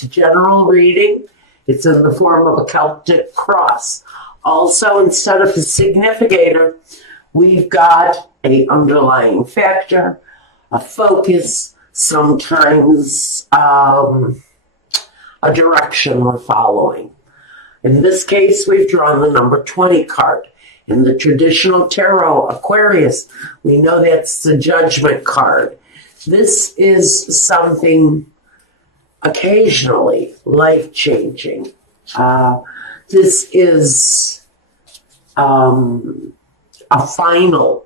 It's a general reading. It's in the form of a Celtic cross. Also, instead of a significator, we've got an underlying factor, a focus, sometimes a direction we're following. In this case, we've drawn the number 20 card. In the traditional tarot, Aquarius, we know that's the judgment card. This is something occasionally life-changing. This is a final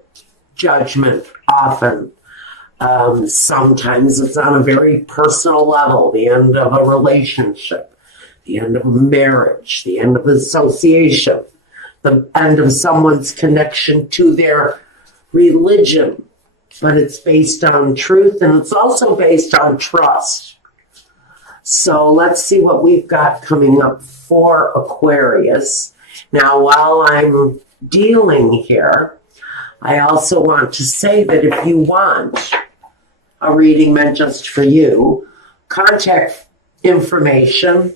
judgment often. Sometimes it's on a very personal level, the end of a relationship, the end of a marriage, the end of an association, the end of someone's connection to their religion. But it's based on truth, and it's also based on trust. So let's see what we've got coming up for Aquarius. Now, while I'm dealing here, I also want to say that if you want a reading meant just for you, contact information.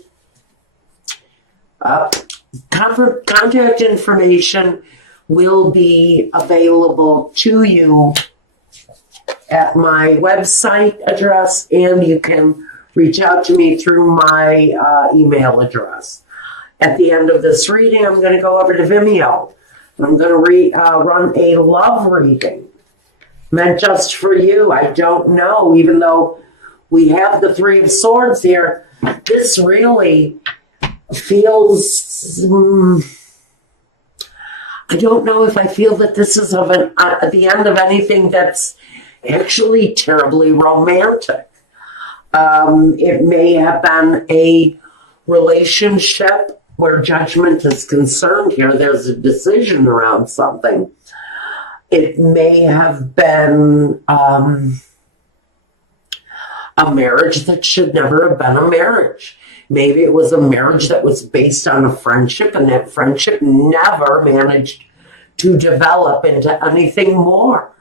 Contact information will be available to you at my website address, and you can reach out to me through my email address. At the end of this reading, I'm going to go over to Vimeo. I'm going to run a love reading meant just for you. I don't know, even though we have the Three of Swords here, this really feels, I don't know if I feel that this is at the end of anything that's actually terribly romantic. It may have been a relationship where judgment is concerned here. There's a decision around something. It may have been a marriage that should never have been a marriage. Maybe it was a marriage that was based on a friendship, and that friendship never managed to develop into anything more.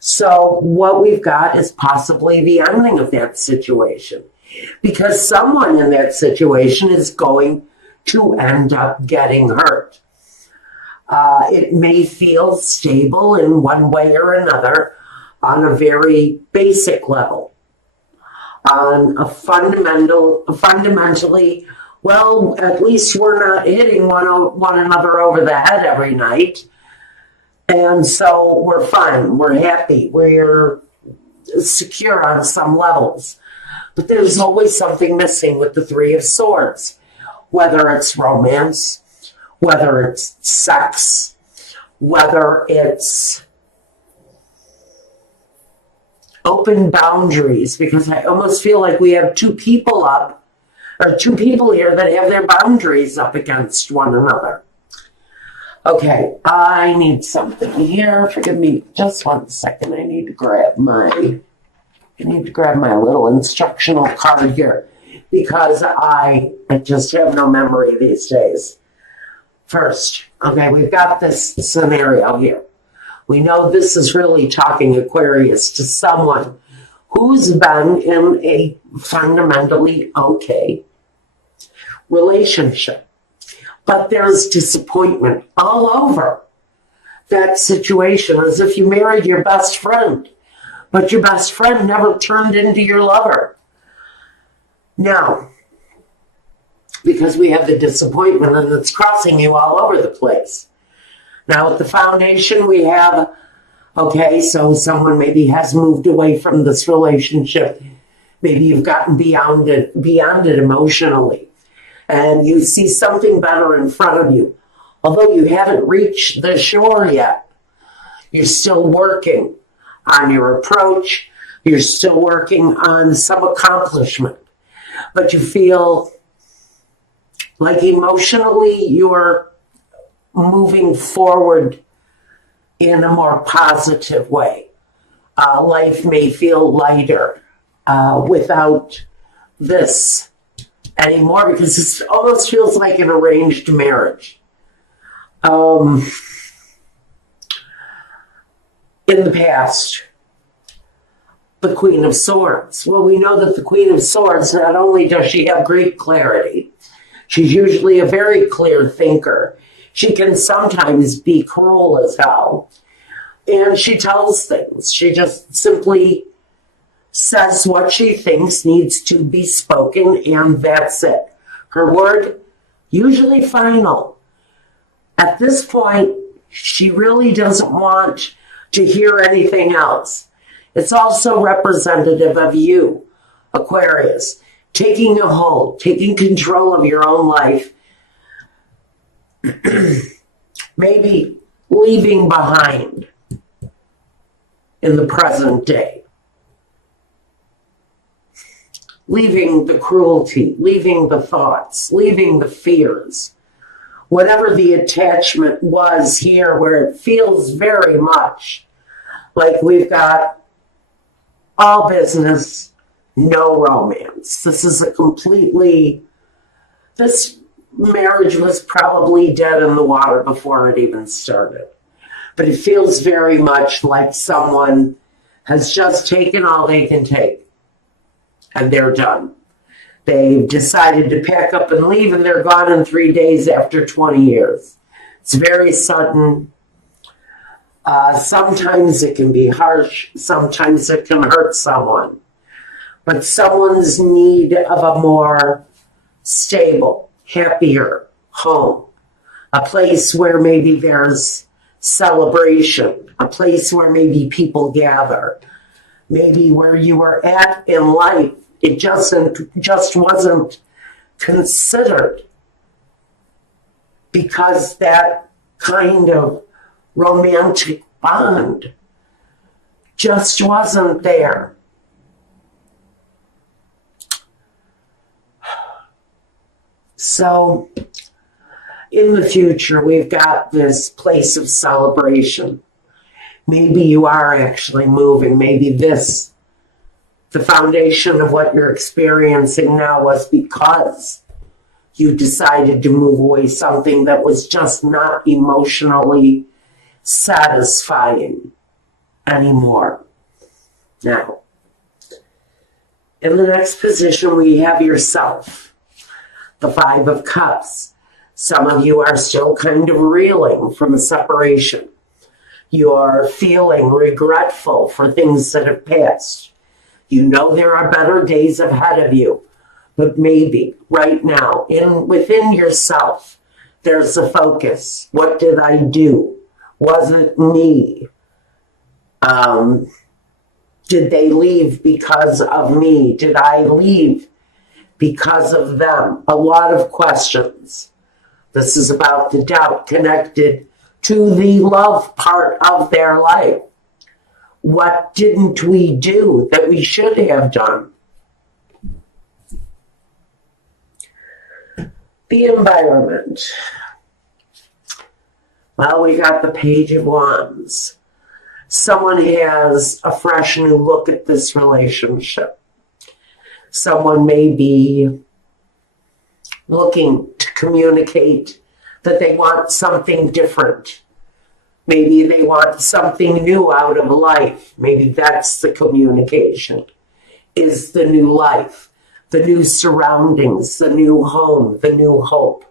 So what we've got is possibly the ending of that situation, because someone in that situation is going to end up getting hurt. It may feel stable in one way or another on a very basic level. On a fundamentally, well, at least we're not hitting one another over the head every night. And so we're fine, we're happy, we're secure on some levels. But there's always something missing with the Three of Swords. Whether it's romance, whether it's sex, whether it's open boundaries, because I almost feel like we have two people here that have their boundaries up against one another. Okay, I need something here. Forgive me just 1 second. I need to grab my little instructional card here, because I just have no memory these days. First, okay, we've got this scenario here. We know this is really talking Aquarius to someone who's been in a fundamentally okay relationship. But there's disappointment all over that situation, as if you married your best friend, but your best friend never turned into your lover. Now, because we have the disappointment and it's crossing you all over the place. Now at the foundation we have, okay, so someone maybe has moved away from this relationship. Maybe you've gotten beyond it emotionally. And you see something better in front of you. Although you haven't reached the shore yet, you're still working on your approach. You're still working on some accomplishment. But you feel like emotionally you're moving forward in a more positive way. Life may feel lighter without this anymore, because it almost feels like an arranged marriage. In the past, the Queen of Swords. Well, we know that the Queen of Swords, not only does she have great clarity, she's usually a very clear thinker. She can sometimes be cruel as hell. And she tells things. She just simply says what she thinks needs to be spoken, and that's it. Her word, usually final. At this point, she really doesn't want to hear anything else. It's also representative of you, Aquarius, taking a hold, taking control of your own life, maybe leaving behind in the present day. Leaving the cruelty, leaving the thoughts, leaving the fears. Whatever the attachment was here, where it feels very much like we've got all business, no romance. This marriage was probably dead in the water before it even started. But it feels very much like someone has just taken all they can take and they're done. They've decided to pack up and leave, and they're gone in 3 days after 20 years. It's very sudden. Sometimes it can be harsh. Sometimes it can hurt someone. But someone's need of a more stable, happier home, a place where maybe there's celebration, a place where maybe people gather, maybe where you were at in life, it just wasn't considered because that kind of romantic bond just wasn't there. So in the future, we've got this place of celebration. Maybe you are actually moving. Maybe the foundation of what you're experiencing now was because you decided to move away, something that was just not emotionally satisfying anymore. Now, in the next position, we have yourself, the Five of Cups. Some of you are still kind of reeling from a separation. You're feeling regretful for things that have passed. You know there are better days ahead of you, but maybe right now, within yourself, there's a focus. What did I do? Was it me? Did they leave because of me? Did I leave because of them? A lot of questions. This is about the doubt connected to the love part of their life. What didn't we do that we should have done? The environment. Well, we got the Page of Wands. Someone has a fresh new look at this relationship. Someone may be looking to communicate that they want something different. Maybe they want something new out of life. Maybe that's the communication, is the new life, the new surroundings, the new home, the new hope.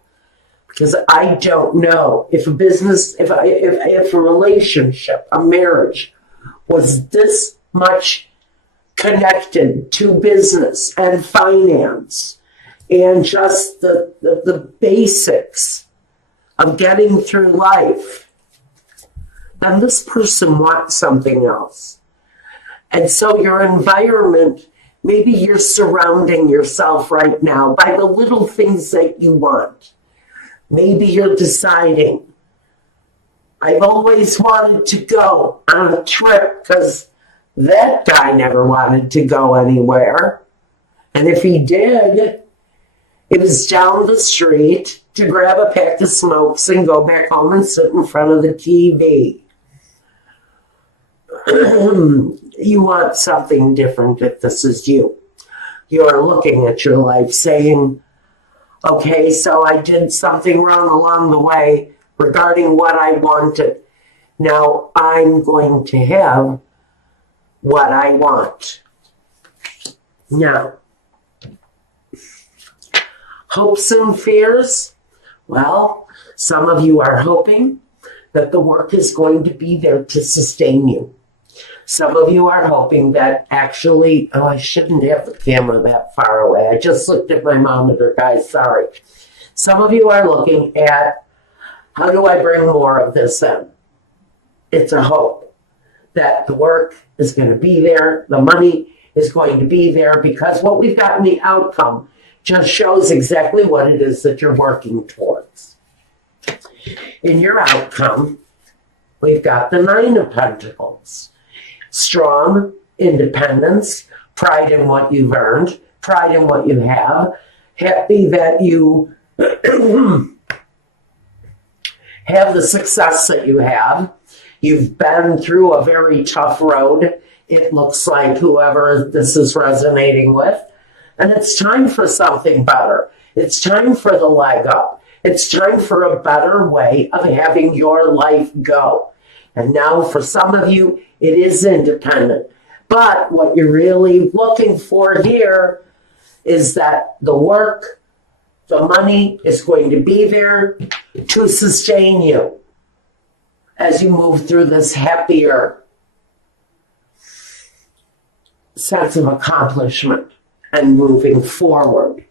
Because I don't know if a business, if a relationship, a marriage was this much connected to business and finance and just the basics of getting through life, then this person wants something else. And so your environment, maybe you're surrounding yourself right now by the little things that you want. Maybe you're deciding, I've always wanted to go on a trip because that guy never wanted to go anywhere. And if he did, it was down the street to grab a pack of smokes and go back home and sit in front of the TV. You want something different if this is you. You're looking at your life saying, okay, so I did something wrong along the way regarding what I wanted. Now I'm going to have what I want. Now, hopes and fears. Well, some of you are hoping that the work is going to be there to sustain you. Some of you are hoping that actually, oh, I shouldn't have the camera that far away. I just looked at my monitor, guys, sorry. Some of you are looking at, how do I bring more of this in? It's a hope that the work is going to be there, the money is going to be there, because what we've got in the outcome just shows exactly what it is that you're working towards. In your outcome, we've got the Nine of Pentacles. Strong independence, pride in what you've earned, pride in what you have, happy that you have the success that you have. You've been through a very tough road. It looks like whoever this is resonating with. And it's time for something better. It's time for the leg up. It's time for a better way of having your life go. And now for some of you, it is independent. But what you're really looking for here is that the work, the money is going to be there to sustain you as you move through this happier sense of accomplishment and moving forward.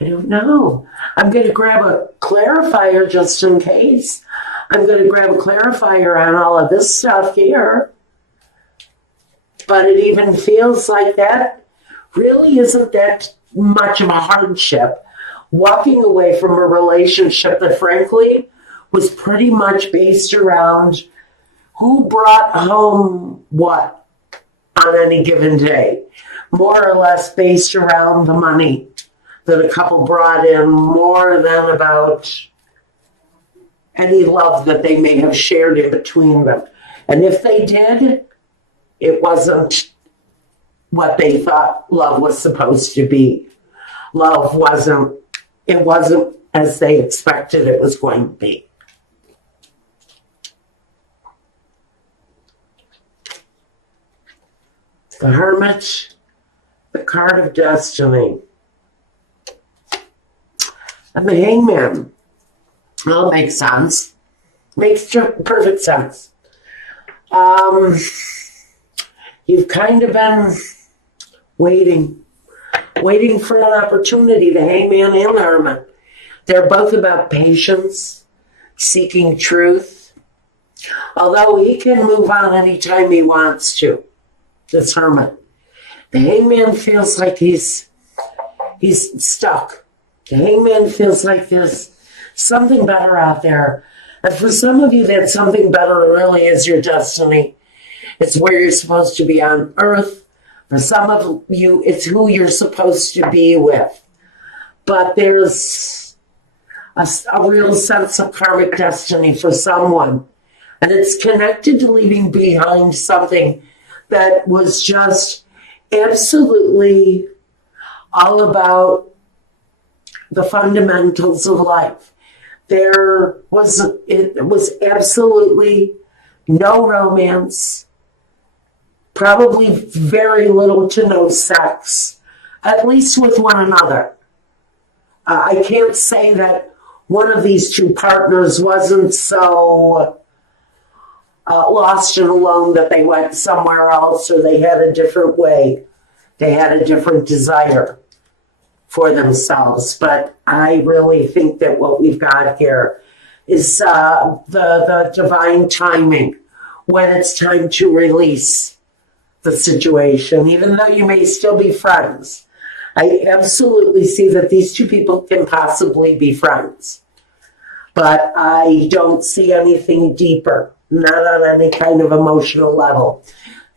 I don't know. I'm going to grab a clarifier just in case. I'm going to grab a clarifier on all of this stuff here. But it even feels like that really isn't that much of a hardship. Walking away from a relationship that frankly was pretty much based around who brought home what on any given day. More or less based around the money that a couple brought in, more than about any love that they may have shared in between them. And if they did, it wasn't what they thought love was supposed to be. Love wasn't as they expected it was going to be. The Hermit, the card of destiny. And the Hangman. Well, it makes sense. Makes perfect sense. You've kind of been waiting for an opportunity, the Hangman and the Hermit. They're both about patience, seeking truth. Although he can move on anytime he wants to, this Hermit. The Hangman feels like he's stuck. The Hangman feels like there's something better out there. And for some of you, that something better really is your destiny. It's where you're supposed to be on earth. For some of you, it's who you're supposed to be with. But there's a real sense of karmic destiny for someone. And it's connected to leaving behind something that was just absolutely all about the fundamentals of life. It was absolutely no romance, probably very little to no sex, at least with one another. I can't say that one of these two partners wasn't so lost and alone that they went somewhere else, or they had a different way. They had a different desire for themselves. But I really think that what we've got here is the divine timing when it's time to release the situation, even though you may still be friends. I absolutely see that these two people can possibly be friends, but I don't see anything deeper, not on any kind of emotional level.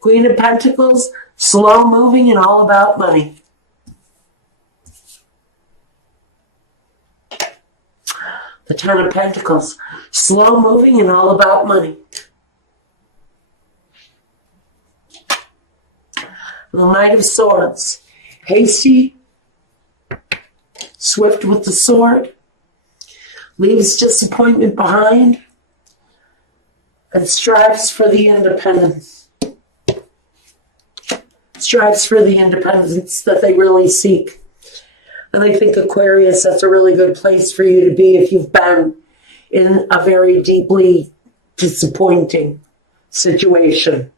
Queen of Pentacles, slow moving and all about money. The Ten of Pentacles, slow moving and all about money. The Knight of Swords, hasty, swift with the sword, leaves disappointment behind, and strives for the independence. strives for the independence that they really seek. And I think Aquarius, that's a really good place for you to be if you've been in a very deeply disappointing situation.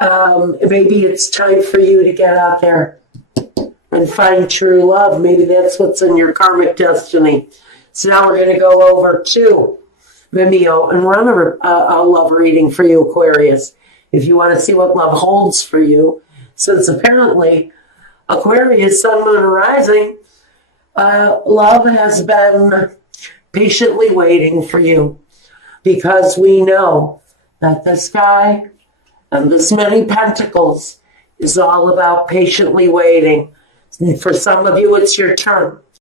Maybe it's time for you to get out there and find true love. Maybe that's what's in your karmic destiny. So now we're going to go over to Vimeo and run a love reading for you, Aquarius, if you want to see what love holds for you. Since apparently Aquarius, Sun, Moon, and Rising, love has been patiently waiting for you, because we know that this guy and this many pentacles is all about patiently waiting. And for some of you, it's your turn.